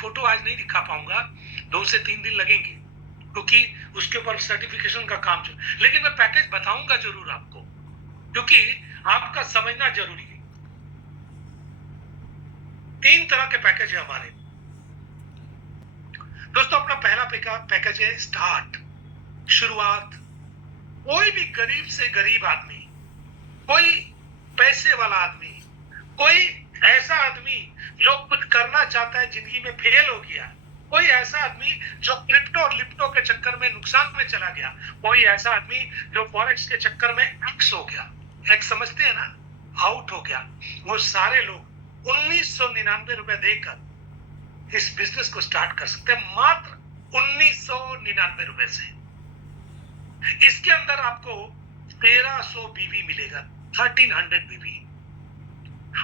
Photo आज नहीं दिखा पाऊंगा, 2 से 3 दिन लगेंगे, क्योंकि उसके ऊपर सर्टिफिकेशन का काम चल, लेकिन मैं पैकेज बताऊंगा जरूर आपको, क्योंकि आपका समझना जरूरी है। 3 तरह के पैकेज है हमारे दोस्तों। अपना पहला पैकेज है स्टार्ट, शुरुआत। कोई भी गरीब से गरीब आदमी, कोई पैसे वाला आदमी, कोई ऐसा आदमी जो कुछ करना चाहता है, जिंदगी में फेल हो गया, कोई ऐसा आदमी जो क्रिप्टो और लिप्टो के चक्कर में नुकसान में चला गया, कोई ऐसा आदमी जो फॉरेक्स के चक्कर में एक्स हो गया, एक्स समझते हैं ना, आउट हो गया, वो सारे लोग 1999 रुपए देकर इस बिजनेस को स्टार्ट कर सकते हैं, मात्र 1999 रुपए से। इसके अंदर आपको 1300 बीवी मिलेगा, 1300 बीवी,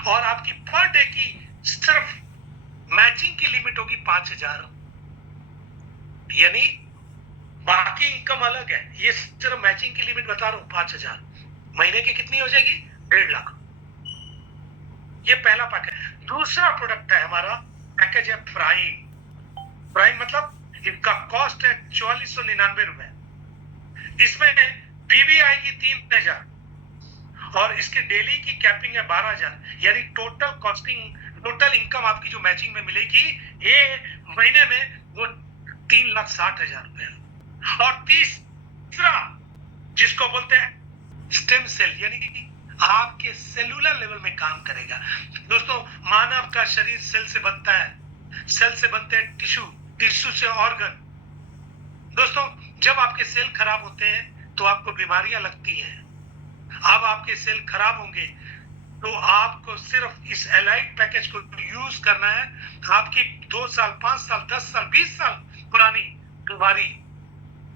और आपकी पर डे की सिर्फ मैचिंग की लिमिट होगी 5000, यानी बाकी इनकम अलग है, ये सिर्फ मैचिंग की लिमिट बता रहा हूं 5000। महीने की कितनी हो जाएगी? 1.5 लाख। ये पहला पैकेज। दूसरा प्रोडक्ट है हमारा पैकेज है प्राइम। प्राइम मतलब इनका कॉस्ट है 4499 रुपए। इसमें बीवी आएगी 3000 और इसकी डेली की कैपिंग है 12000, यानी टोटल कॉस्टिंग, टोटल इनकम आपकी जो मैचिंग में मिलेगी ये महीने में वो 3,60,000 रुपए। और तीसरा जिसको बोलते हैं स्टेम सेल, यानी कि आपके सेलुलर लेवल में काम करेगा। दोस्तों, मानव का शरीर सेल से बनता है, सेल से बनते हैं टिश्यू, टिश्यू से ऑर्गन। दोस्तों, जब आपके सेल खराब होते हैं तो आपको बीमारियां लगती हैं। अब आपके सेल खराब होंगे तो आपको सिर्फ इस एलाइट पैकेज को यूज करना है। आपकी 2 साल, 5 साल, 10 साल, 20 साल पुरानी बीमारी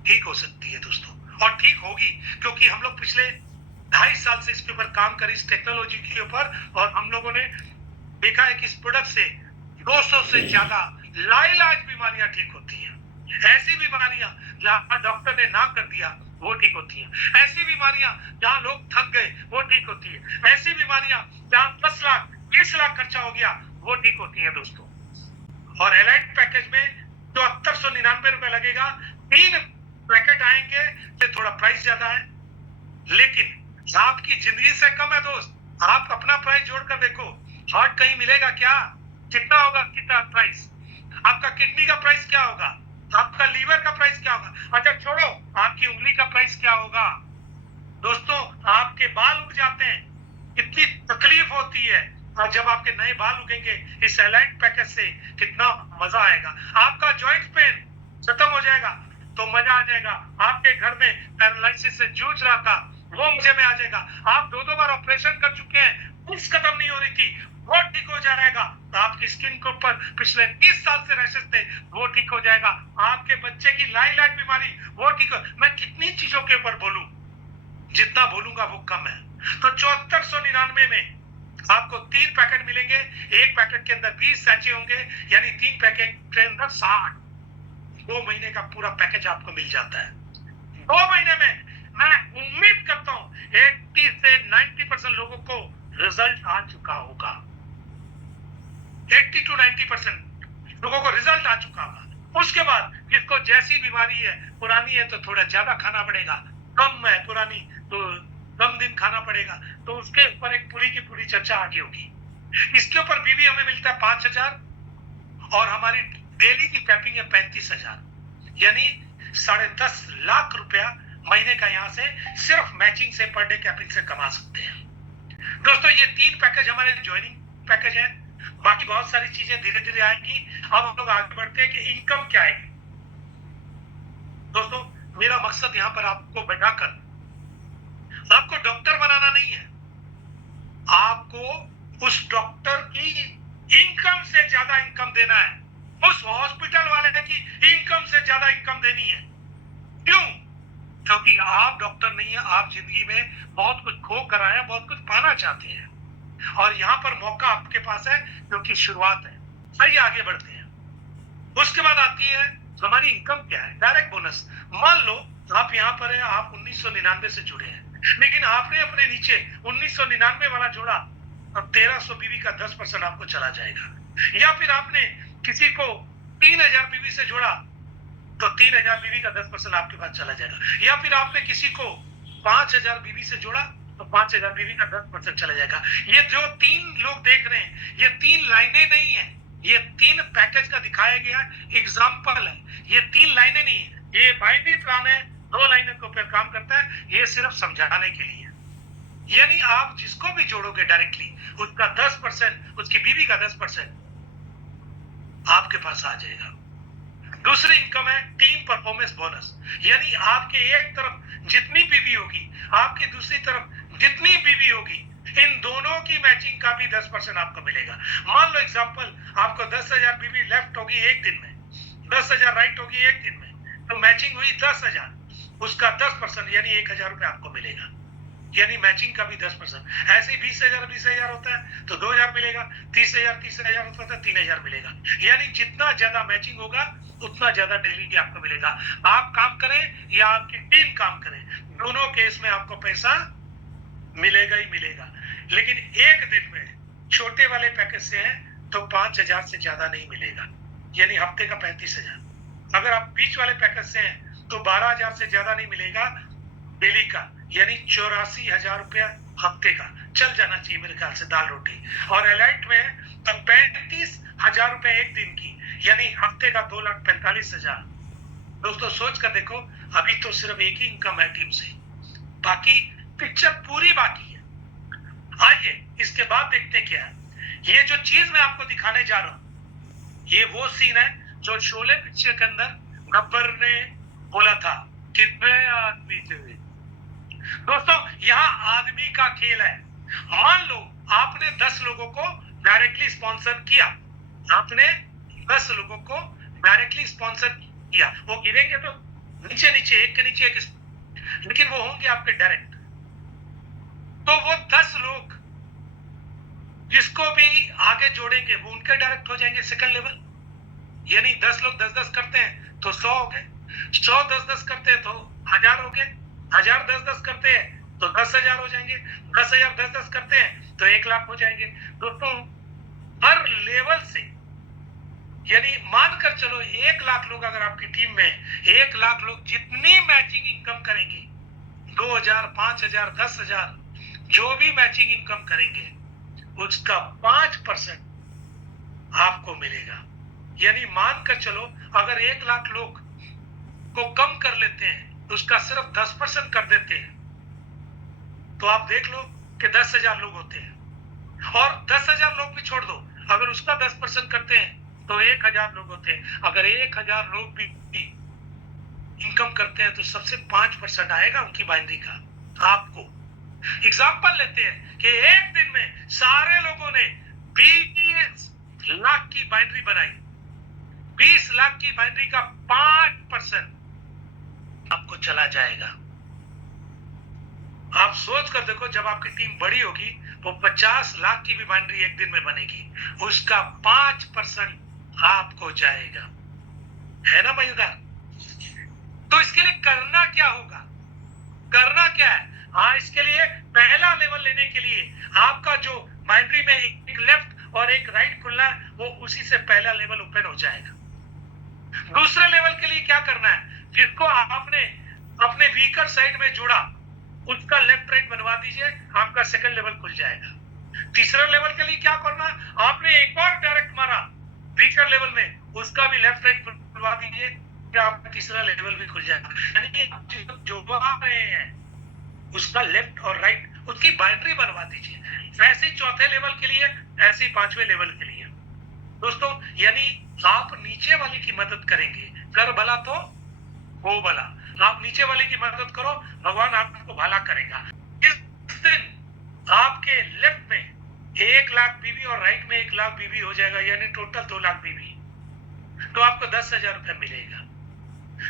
ठीक हो सकती है दोस्तों, और ठीक होगी, क्योंकि हम लोग पिछले 2.5 साल से इसके ऊपर काम करें, इस टेक्नोलॉजी के ऊपर, और हम लोगों ने देखा है कि इस प्रोडक्ट से 200 से ज्यादा लाइलाज बीमारियां ठीक होती हैं। ऐसी बीमारियां जहां डॉक्टर ने ना कर दिया वो ठीक होती है। ऐसी बीमारियां जहां लोग थक गए वो ठीक होती है। ऐसी बीमारियां जहां 10 लाख 20 लाख खर्चा हो गया वो ठीक होती है दोस्तों। और एलाइट पैकेज में 7499 रुपए लगेगा। 3 पैकेट आएंगे तो थोड़ा प्राइस ज्यादा है, लेकिन आपकी जिंदगी से कम है दोस्त। आप अपना प्राइस जोड़कर देखो, हार्ट कहीं मिलेगा क्या? कितना होगा, कितना प्राइस? आपका किडनी का प्राइस क्या होगा? आपका लीवर का प्राइस क्या होगा? अच्छा छोड़ो, आपकी उंगली का प्राइस क्या होगा? दोस्तों, आपके बाल उग जाते हैं, कितनी तकलीफ होती है, और जब आपके नए बाल उगेंगे इस एलाइट पैकेज से कितना मजा आएगा। आपका जॉइंट पेन खत्म हो जाएगा तो मजा आ जाएगा। आपके घर में पैरालिसिस से जूझ रहा था वो मजे में आ जाएगा। आप 2 बार ऑपरेशन कर चुके हैं, कुछ खत्म नहीं हो रही थी, वो ठीक हो जाएगा। तो आपकी स्किन के ऊपर पिछले 30 साल से रैशेस थे वो ठीक हो जाएगा। आपके बच्चे की लाइलाज बीमारी वो ठीक हो। मैं कितनी चीजों के ऊपर बोलूं, जितना बोलूंगा वो कम है। तो 7499 में आपको 3 पैकेट मिलेंगे। एक पैकेट के अंदर 20 सैचे होंगे, यानी 3 पैकेट के अंदर 60। 2 महीने का पूरा पैकेज आपको मिल जाता है। 2 महीने में मैं उम्मीद करता हूं 80 से 90% लोगों को रिजल्ट आ चुका होगा। 80 to 90% लोगों को रिजल्ट आ चुका होगा। उसके बाद जिसको जैसी बीमारी है, पुरानी है तो थोड़ा ज्यादा खाना पड़ेगा, कम है पुरानी तो कम दिन खाना पड़ेगा, तो उसके ऊपर एक पूरी की पूरी चर्चा आगे होगी। इसके ऊपर बीवी हमें मिलता है 5000 और हमारी डेली की कैपिंग है 35,000, यानी 10.5 लाख रुपया महीने का यहाँ से सिर्फ मैचिंग से पर डे कैपिंग से कमा सकते हैं। दोस्तों, ये 3 पैकेज हमारे ज्वाइनिंग पैकेज है। बाकी बहुत सारी चीजें धीरे धीरे आएंगी। अब हम लोग आगे बढ़ते हैं कि इनकम क्या है। दोस्तों, मेरा मकसद यहाँ पर आपको बैठाकर आपको डॉक्टर बनाना नहीं है, आपको उस डॉक्टर की इनकम से ज्यादा इनकम देना है, उस हॉस्पिटल वाले की इनकम से ज्यादा इनकम देनी है। क्यों? क्योंकि आप डॉक्टर नहीं है, आप जिंदगी में बहुत कुछ खो कर आए हैं, बहुत कुछ पाना चाहते हैं, और यहाँ पर मौका आपके पास है क्योंकि शुरुआत है। सही, आगे बढ़ते हैं। उसके बाद आती है हमारी इनकम क्या है, डायरेक्ट बोनस। मान लो आप यहाँ पर है, आप 1999 से जुड़े हैं, लेकिन आपने अपने नीचे 1999 वाला जोड़ा, अब 1300 बीवी का 10% आपको चला जाएगा। या फिर आपने किसी को 3000 बीवी से जोड़ा तो 3000 बीवी का 10% आपके पास चला जाएगा, या फिर आपने किसी को 5000 बीवी से जोड़ा तो 5000 बीवी का 10% चला जाएगा। ये जो 3 लोग देख रहे हैं, ये 3 लाइनें नहीं है, ये 3 पैकेज का दिखाया गया एग्जाम्पल है, ये 3 लाइनें नहीं है, ये बाइनरी प्लान है, 2 लाइनों के ऊपर काम करता है, ये सिर्फ समझाने के लिए। यानी आप जिसको भी जोड़ोगे डायरेक्टली, उसका 10%, उसकी बीवी का 10% आपके पास आ जाएगा। दूसरी इनकम है टीम परफॉर्मेंस बोनस, यानी आपके एक तरफ जितनी बीवी होगी, आपकी दूसरी तरफ जितनी बीवी होगी, इन दोनों की मैचिंग का भी 10% आपको मिलेगा। मान लो एग्जांपल, आपको 10,000 बीवी लेफ्ट होगी एक दिन में, 10,000 राइट होगी एक दिन में, तो मैचिंग हुई 10,000, उसका 10% यानी 1,000 रुपए आपको मिलेगा, यानी मैचिंग का भी 10%। ऐसे 20,000 होता है तो 2,000 मिलेगा, 30,000 होता है 3,000 मिलेगा। यानी जितना ज्यादा मैचिंग होगा उतना ज्यादा डेली आपको मिलेगा। आप काम करें या आपकी टीम काम करे, दोनों केस में आपको पैसा मिलेगा ही मिलेगा। लेकिन एक दिन में छोटे वाले पैकेज से हैं तो 5,000 से ज्यादा नहीं मिलेगा, यानी हफ्ते का 35,000। अगर आप बीच वाले पैकेज से हैं तो 12,000 से ज्यादा नहीं मिलेगा डेली का, यानी 84,000 रुपया हफ्ते का चल जाना चाहिए मेरे ख्याल से दाल रोटी। और एलाइट में तो 35,000 रुपए एक दिन की, यानी हफ्ते का 2,45,000। दोस्तों सोच कर देखो, अभी तो सिर्फ एक ही इनकम है टीम से, बाकी पिक्चर पूरी बाकी है। आइए इसके बाद देखते क्या है। ये जो चीज मैं आपको दिखाने जा रहा हूं, ये वो सीन है जो शोले पिक्चर के अंदर गब्बर ने बोला था, कितने आदमी चाहिए। दोस्तों यहाँ आदमी का खेल है। मान लो आपने 10 लोगों को डायरेक्टली स्पॉन्सर किया, आपने 10 लोगों को डायरेक्टली स्पॉन्सर किया, वो गिरेंगे तो नीचे नीचे एक के नीचे एक, लेकिन वो होंगे आपके डायरेक्ट। तो वो 10 लोग जिसको भी आगे जोड़ेंगे वो उनके डायरेक्ट हो जाएंगे सेकंड लेवल, यानी 10 लोग 10-10 करते हैं तो 100 हो गए, 100 10-10 करते हैं तो 1000 हो गए, 1000 10-10 करते हैं तो 10,000 हो जाएंगे, 10,000 10-10 करते हैं तो 1,00,000 हो जाएंगे। दोस्तों हर लेवल से, यानी मानकर चलो 1,00,000 लोग अगर आपकी टीम में, 1,00,000 लोग जितनी मैचिंग इनकम करेंगे, 2,000 5,000 10,000 जो भी मैचिंग इनकम करेंगे, उसका 5% आपको मिलेगा। यानी मानकर चलो अगर 1,00,000 लोग को कम कर लेते हैं, उसका सिर्फ 10% कर देते हैं, तो आप देख लो कि 10,000 लोग होते हैं। और 10,000 लोग भी छोड़ दो, अगर उसका 10% करते हैं तो 1,000 लोग होते हैं। अगर 1,000 लोग भी इनकम करते हैं तो सबसे 5% आएगा उनकी बाइनरी का आपको। एग्जाम्पल लेते हैं कि एक दिन में सारे लोगों ने 20 लाख की बाइनरी बनाई, 20 लाख की बाइनरी का 5% आपको चला जाएगा। आप सोच कर देखो, जब आपकी टीम बड़ी होगी वो 50 लाख की भी बाइनरी एक दिन में बनेगी, उसका 5% आपको जाएगा, है ना मजेदार। तो इसके लिए करना क्या होगा, करना क्या है? हाँ, इसके लिए पहला लेवल लेने के लिए आपका जो बाइनरी में एक लेफ्ट और एक राइट खुलना है, वो उसी से पहला लेवल ओपन हो जाएगा। दूसरे लेवल के लिए क्या करना है, जिसको आपने अपने वीकर साइड में जोड़ा उसका लेफ्ट राइट बनवा दीजिए, आपका सेकंड लेवल खुल जाएगा। तीसरा लेवल के लिए क्या करना है, आपने एक और डायरेक्ट मारा वीकर लेवल में, उसका भी लेफ्ट राइट खुलवा दीजिए, क्या आपका तीसरा लेवल भी खुल जाएगा। यानी जो रहे हैं उसका लेफ्ट और राइट उसकी बाइनरी बनवा दीजिए। ऐसे ही चौथे लेवल के लिए, ऐसे ही 5वें लेवल के लिए। दोस्तों यानी आप नीचे वाले की मदद करेंगे, कर भला तो हो भला। आप नीचे वाले की मदद करो, भगवान आपको भला करेगा। इस दिन आपके लेफ्ट में 1,00,000 बीवी और राइट में 1,00,000 बीवी हो जाएगा, यानी टोटल 2,00,000 बीवी, तो आपको 10,000 रुपए मिलेगा।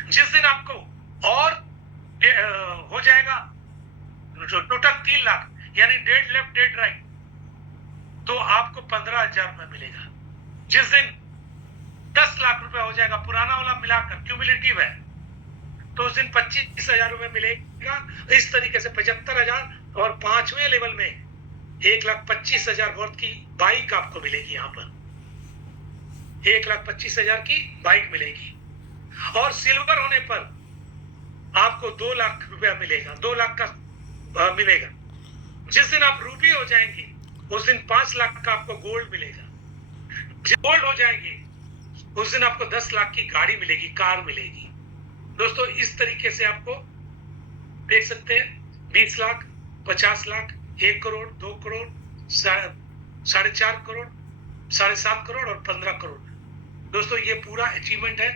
जिस दिन आपको और हो जाएगा टोटल 3,00,000, यानी 1.5 लेफ्ट 1.5 राइट, तो आपको 15,000 रुपए मिलेगा। जिस दिन 10 लाख रुपए हो जाएगा पुराना वाला मिलाकर, क्यूमुलेटिव है, तो उस दिन 25,000 रुपए मिलेगा। इस तरीके से 75,000 और 5वें लेवल में 1,25,000 वर्थ की बाइक आपको मिलेगी यहाँ पर। 1,25,000 की बाइक मिलेगी। और सिल्वर होने पर आपको 2 लाख रुपया मिलेगा, 2 लाख का मिलेगा। जिस दिन आप रूबी हो जाएंगे उस दिन 5 लाख का आपको गोल्ड मिलेगा। गोल्ड हो जाएंगे उस दिन आपको 10 लाख की गाड़ी मिलेगी, कार मिलेगी। दोस्तों इस तरीके से आपको देख सकते हैं 20 लाख, 50 लाख, 1 करोड़, 2 करोड़, 4.5 करोड़, 7.5 करोड़ और 15 करोड़। दोस्तों ये पूरा अचीवमेंट है,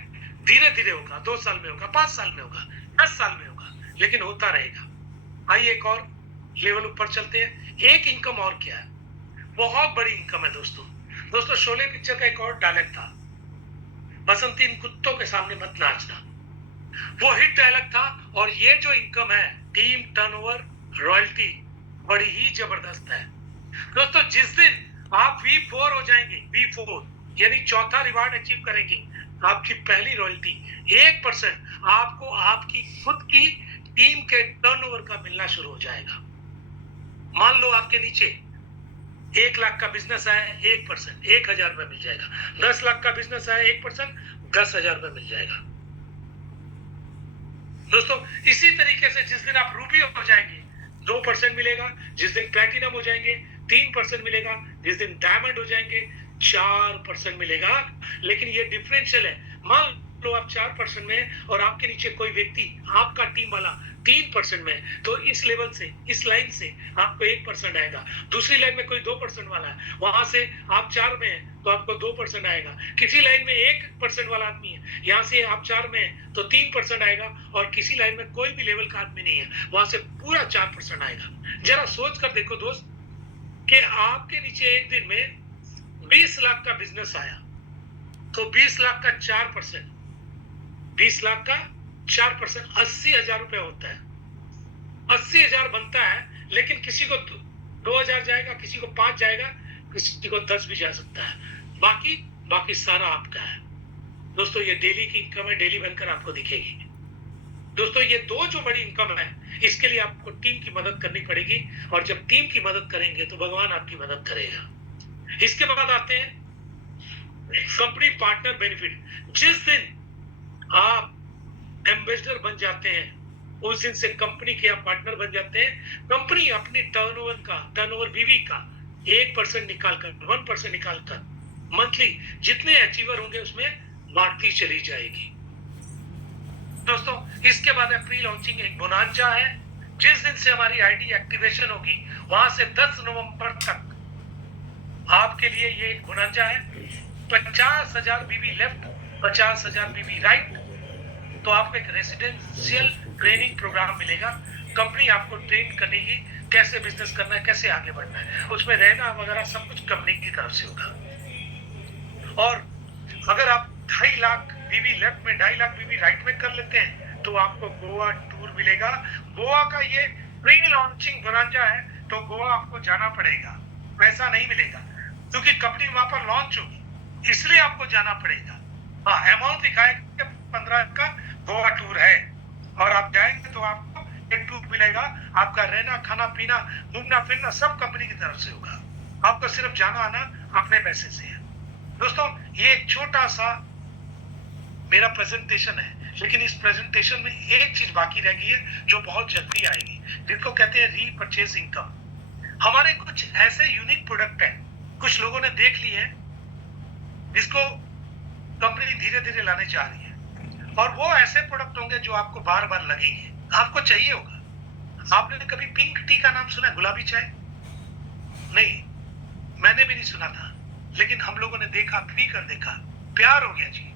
धीरे धीरे होगा, 2 साल में होगा, 5 साल में होगा, 10 साल में होगा, लेकिन होता रहेगा। आइए एक और लेवल ऊपर चलते हैं। एक इनकम और क्या है, बहुत बड़ी इनकम है दोस्तों। दोस्तों शोले पिक्चर का एक और डायलॉग था, बसंती इन कुत्तों के सामने मत नाचना, वो हिट डायलॉग था। और ये जो इनकम है, टीम टर्नओवर रॉयल्टी, बड़ी ही जबरदस्त है दोस्तों। जिस दिन आप V4 हो जाएंगे, V4 यानी चौथा रिवार्ड अचीव करेंगे, आपकी पहली रॉयल्टी 1% आपको आपकी खुद की टीम के टर्नओवर का मिलना शुरू हो जाएगा। मान लो आपके नीचे 1 लाख का बिजनेस है, 1% 1,000 रुपए मिल जाएगा। 10 लाख का बिजनेस है, 1% 10,000 रुपए मिल जाएगा। दोस्तों इसी तरीके से जिस दिन आप रूबी हो जाएंगे 2% मिलेगा, जिस दिन प्लैटिनम हो जाएंगे 3% मिलेगा, जिस दिन डायमंड हो जाएंगे 4% मिलेगा। लेकिन ये डिफरेंशियल है, मान लो आप 4% में और आपके नीचे कोई व्यक्ति आपका टीम वाला 3% में, तो इस लेवल से, इस लाइन से आपको 1% आएगा। दूसरी लाइन में कोई 2% वाला है, वहां से आप 4 में हैं तो आपको 2% आएगा। किसी लाइन में 1% वाला आदमी है, यहाँ से आप 4 में हैं तो 3% आएगा। और किसी लाइन में कोई भी लेवल का आदमी नहीं है, वहां से पूरा 4% आएगा। जरा सोच कर देखो दोस्त कि आपके नीचे एक दिन में 20 लाख का बिजनेस आया, तो 20 लाख का 4%, 20 लाख का 4% 80,000 रुपए होता है। 80,000 बनता है, लेकिन किसी को 2,000 जाएगा, किसी को 5 जाएगा, किसी को 10 भी जा सकता है। बाकी सारा आपका है दोस्तों। ये डेली की इनकम है, डेली बनकर आपको दिखेगी दोस्तों। ये दो जो बड़ी इनकम है, इसके लिए आपको टीम की मदद करनी पड़ेगी। और जब टीम की मदद करेंगे तो भगवान आपकी मदद करेगा। इसके बाद आते हैं कंपनी पार्टनर बेनिफिट। जिस दिन आप एम्बेसडर बन जाते हैं उस दिन से कंपनी के आप पार्टनर बन जाते हैं। कंपनी अपनी टर्नओवर बीवी का 1% निकालकर, 1% निकालकर मंथली जितने अचीवर होंगे उसमें बांटती चली जाएगी दोस्तों। इसके बाद प्री लॉन्चिंग एक बोनांजा है। जिस दिन से हमारी आईडी एक्टिवेशन होगी वहां से 10 नवंबर तक आपके लिए ये बोनांजा है। 50,000 बीबी लेफ्ट, 50,000 बीबी राइट, तो आपको एक रेसिडेंशियल ट्रेनिंग प्रोग्राम मिलेगा। कंपनी आपको ट्रेन करेगी कैसे बिजनेस करना है, कैसे आगे बढ़ना है, उसमें रहना वगैरह सब कुछ कंपनी की तरफ से होगा। और अगर आप 2.5 लाख बीबी लेफ्ट में, 2.5 लाख बीबी राइट में कर लेते हैं तो आपको गोवा टूर मिलेगा। गोवा का ये प्री लॉन्चिंग बोनांजा है, तो गोवा आपको जाना पड़ेगा, पैसा नहीं मिलेगा क्योंकि कंपनी वहां पर लॉन्च होगी, इसलिए आपको जाना पड़ेगा। हाँ, अमाउंट दिखाएगा 15 का गोवा टूर है, और आप जाएंगे तो आपको एक टूर मिलेगा। आपका रहना, खाना पीना, घूमना फिरना सब कंपनी की तरफ से होगा। आपको सिर्फ जाना आना अपने पैसे से है दोस्तों। ये एक छोटा सा मेरा प्रेजेंटेशन है, लेकिन इस प्रेजेंटेशन में एक चीज बाकी रह गई है जो बहुत जल्दी आएगी, जिसको कहते हैं रीपरचेज इनकम। हमारे कुछ ऐसे यूनिक प्रोडक्ट हैं, कुछ लोगों ने देख लिए हैं, जिसको कंपनी धीरे धीरे लाने जा रही है। और वो ऐसे प्रोडक्ट होंगे जो आपको बार बार लगेंगे, आपको चाहिए होगा। आपने कभी पिंक टी का नाम सुना है, गुलाबी चाय? नहीं, मैंने भी नहीं सुना था, लेकिन हम लोगों ने देखा, पी कर देखा, प्यार हो गया जी।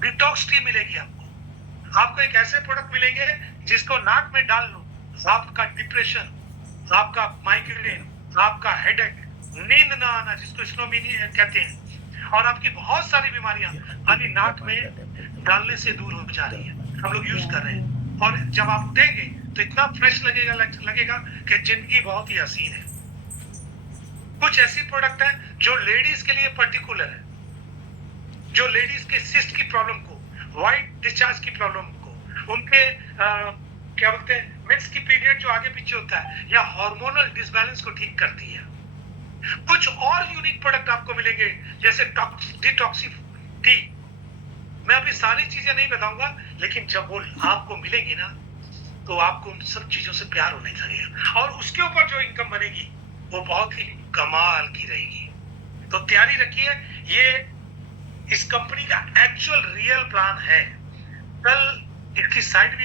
डिटॉक्स टी मिलेगी आपको एक ऐसे प्रोडक्ट मिलेंगे जिसको नाक में डाल लो, आपका डिप्रेशन, आपका माइग्रेन, आपका हेडेक, नींद ना आना जिसको स्नोमिनिया कहते हैं, और आपकी बहुत सारी बीमारियां खाली नाक में डालने से दूर हो जा रही है। हम लोग यूज कर रहे हैं, और जब आप उठेंगे तो इतना फ्रेश लगेगा कि जिंदगी बहुत ही हसीन है। कुछ ऐसी प्रोडक्ट है जो लेडीज के लिए पर्टिकुलर है, जो लेडीज के सिस्ट की प्रॉब्लम को, व्हाइट डिस्चार्ज की प्रॉब्लम को, उनके क्या बोलते हैं मेंस की पीरियड जो आगे पीछे होता है, या हार्मोनल डिसबैलेंस को ठीक करती है। कुछ और यूनिक प्रोडक्ट आपको मिलेंगे, जैसे डिटॉक्सी टी। मैं अभी सारी चीजें नहीं बताऊंगा, लेकिन जब वो आपको मिलेंगी ना, तो आपको उन सब चीजों से प्यार होने लगेगा, और उसके ऊपर जो इनकम बनेगी वो बहुत ही कमाल की रहेगी। तो तैयारी रखिए, ये इस कंपनी का एक्चुअल रियल प्लान है। कल इसकी साइट भी